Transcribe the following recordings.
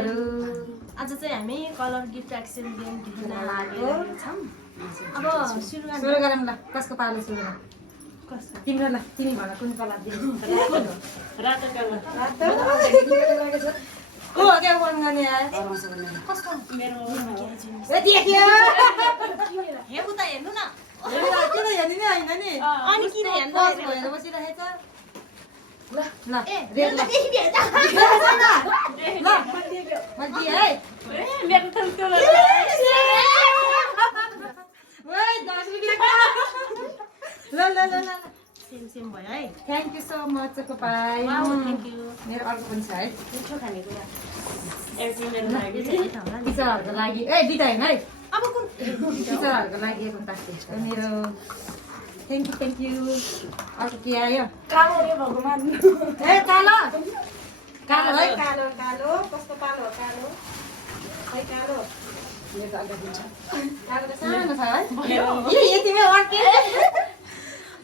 गिफ्टहरु आज चाहिँ हामी कलर गिफ्ट एक्सचेन्ज गेम खेल्न लागेको छौं। अब सुरु गरौँ ल। कसको पालो सुरु गर? तिम्रो ल, तिमी भन कुन कलर दिनु? रातो कलर। रातो को हो के फोन गर्ने यार? कस्तो मेरो ए देखियो हेर्नु त हेर्नु न। किन हेर्ने नि हैन नि? अनि किन हेर्नु भएर बसिरहेछ? ल ल ए रेड ल। ल मैले दिए है। मेरो त कलर ओइ 10 रुपैयाँ ल ल ल ल सेम सेम भयो है। Thank you so much Choco Pie. Wow thank you. मेरो अर्को पनि छ है। मिठो खानेकुरा एकछिन मेरो लागि चाहिँ यता होला नि। टिचरहरुको लागि ए दिदा हैन है। अब कुन टिचरहरुको लागि एक ताक्थे मेरो थ्यांक यू। अर्को के आयो? कालो रे भगवान। ए कालो कालो है। कालो कालो कस्तो कालो हो कालो? है कालो। यो त अगाडि छ। कालो त सानो छ है। भयो। यो यतिमै वाक्य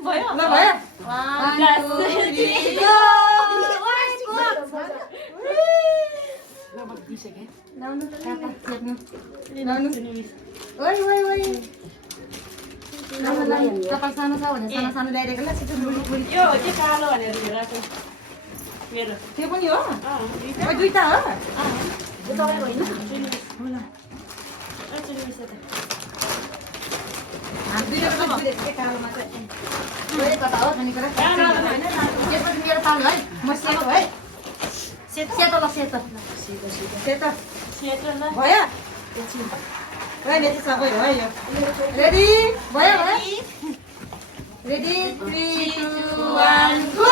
भयो। ल भयो। 1 2 3 गो। लाउनु त काका हेर्नु। लाउनु। ओइ ओइ ओइ। कपाल सानो छ भने सानो सानो ल्याइदिएको ल छिटो बुढी बुढी। यो हो कि कालो भनेर हेरेको मेरो। त्यो पनि हो? दुईटा। ओइ दुईटा हो? यो तपाईँ होइन? होला। एकचोटि मिस त। हामी दुईटा पनि बुझेको के कालोमा चाहिँ। ओइ कता हो खानेकुरा? होइन त्यसपछि मेरो पालो है। म सेतो है। सेतो ल सेतो। सेतो सेतो ल। भयो? एकछिन। ओइ नेति सबै हो है यो। रेडी? भयो भयो? Ready 3 2 1 go.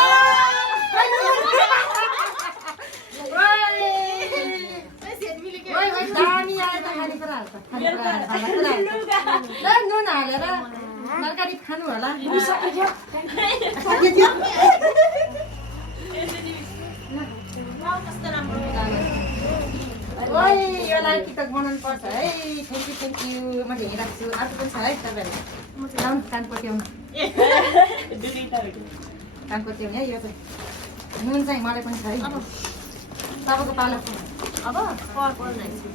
ओइ ओइ दामी आयो त खानेकुराहरु त। ल नुन हालेर तरकारी खानु होला। सक्यो त्यो? वाउ कस्तो राम्रो। ओइ यो लाइकी त बनाउनु पर्छ है। थ्यांक यू म ढेगी राख्छु। अर्को पनि छ है तपाईहरु। लाउनु कानकोट्याउनु। दुईटा हो कि? कानकोट्याउने है यो चाहिँ। नुन चाहिँ मलाई पनि छ है। अब तपाईँको पालो। अब पर्पल राख्छु।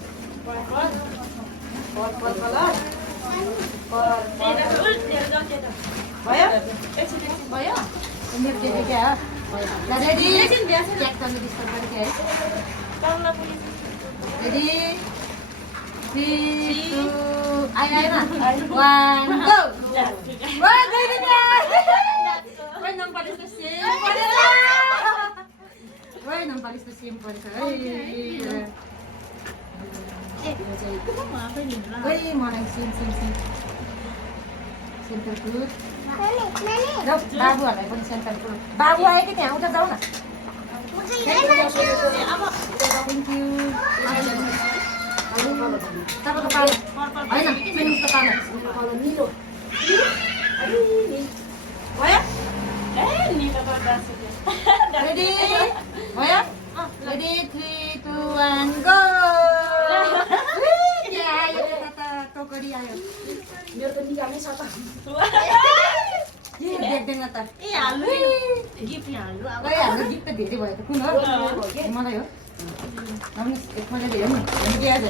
Purple purple colour. भयो? भयो? एकछिन भयो? मेरो देखे क्या हो? ल रेडी? चेक गर्नु डिस्टर्ब गरेको है। कालो पुलिस। रेडी 3 2 आयो आएन 1 गो। ओइ दुई रुपैयाँ। ओइ नम्पालिस त सेम परेछ। ओइ नम्पालिस त सेम परेछ है। ओइ मलाई सेम सेन्टर फ्रुट। ल बाबुहरूलाई पनि सेन्टर फ्रुट। बाबु आयो कि त्यहाँ उता जाऊ न। Thank you. तपाईँको पालो होइन सुनिसको पालो। निलो। भयो? ए निलो गर्दा रेडी भयो? Ready 3 2 1 go. आयो त टोकरी आयो। मेरो त निकाल्नै छ त। देख्दैन त। ए हाल्नु गिफ्ट हाल्नु अब। ओइ हाम्रो गिफ्ट त धेरै भयो त। कुन हो? मलाई हो। आउनुहोस् एकपल्ट हेर्नु हामी के आज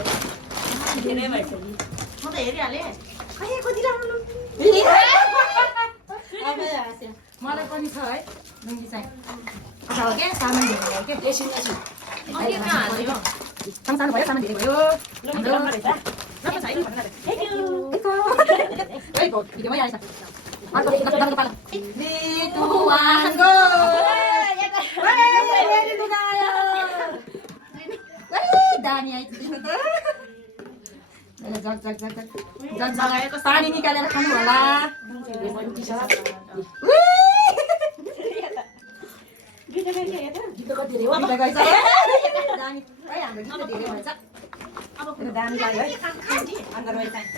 धेरै भइसक्यो। म त हेरिहालेँ। खै कति राम्रो। मलाई पनि छ है लुङ्गी चाहिँ। अच्छा हो क्या सामान धेरै भयो क्या। अनि कहाँ हाल्यो? सानो भयो सामान धेरै भयो। लुङ्गी राम्रो रहेछ। राम्रो छ है? Thank you. ओइ भिडियोमै आएछ। अर्को तपाईँको पालो 3 2 1 गो। दामी आइपुग्यो त। जग जग जग जग जग पानी निकालेर खानु होला। दामी है हाम्रो गीत धेरै भन्छ। अब दामी लाग्यो है। अन्त रोइ चाहिँ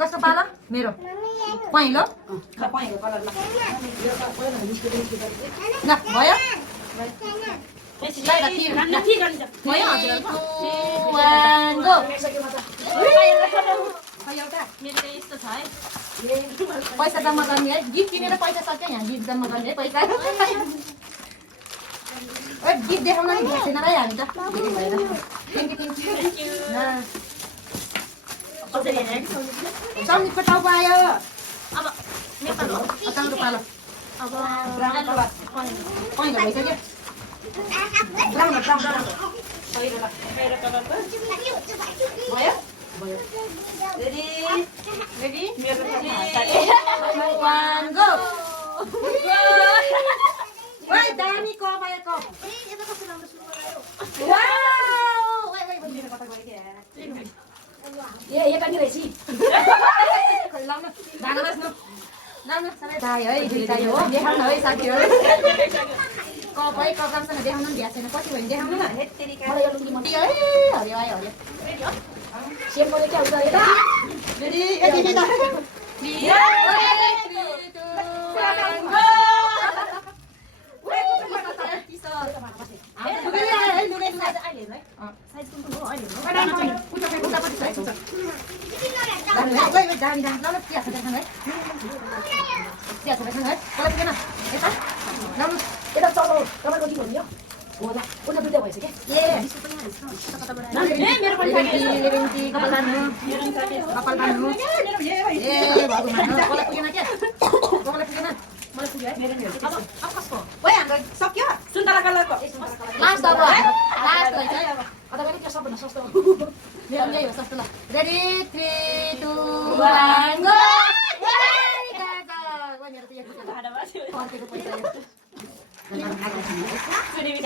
कसको पालो? मेरो पहेँलो। पहेँलो कलर ल। ल भयो? भयो हजुरहरूको? 1 गो। मेरो त यस्तो छ है। पैसा जम्मा गर्ने है। गिफ्ट किनेर पैसा सक्यो यहाँ गिफ्ट जम्मा गर्ने है पैसा। गिफ्ट देखाउन नि भएको छैन है हामी त थ्याङ्क यू सङ्गीतको टाउको आयो अब नेपाल टाउको पालो अब पहिलो भइसक्यो भयो रेडी वान गो ओइ दामी कप आयो कप ये पनि रहेछ लाउनु धागा बस्नु लाउनु सबै चाहियो है दुई चाहियो हो देखाउनु है साथीहरू कप है कप राम्रोसँग देखाउनु नि भ्याएको छैन पछि भयो देखाउनु न मलाई यो लुङ्गी मन हरियो हरियो आयो हरियो सेम मैले क्या हुन्छ यता रेडी यति त यता चलो तपाईँको गीत भन्यो होला उता दुईटा भइसक्यो सक्यो सुन्तला कलरको लास्ट अब लास्ट है तपाईँ क्या सबभन्दा सस्तो मेरो यही हो सस्तो ल रेडी 3 2 1 गो मेरो त यो अर्केको पैसा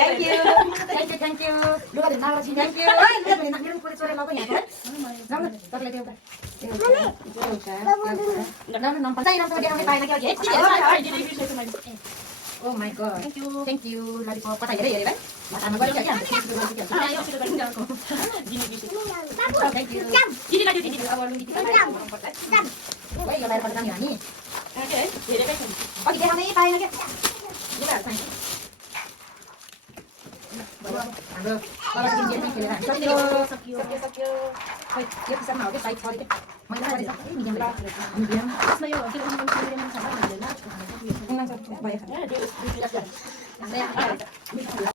थ्याङ्क यू लुगा धुन नाग्रा छिन् थ्याङ्क यू मेरो पुरै चोरेर लगाउ यहाँ जाउँ न तपाईँले देखाउनै पाएन क्या oh my God thank you lollipop कता हेरे हेरे भाइ भाषामा गरिसक्यो थ्याङ्क यू अब लुङ्गी लगाएर जाने हामी अघि देखाउनै पाएन क्या लुगाहरू चाहिन्छ हाम्रो सक्यो खै यो किसानमा हो कि साइज छ अरे मैले मिडियम भयो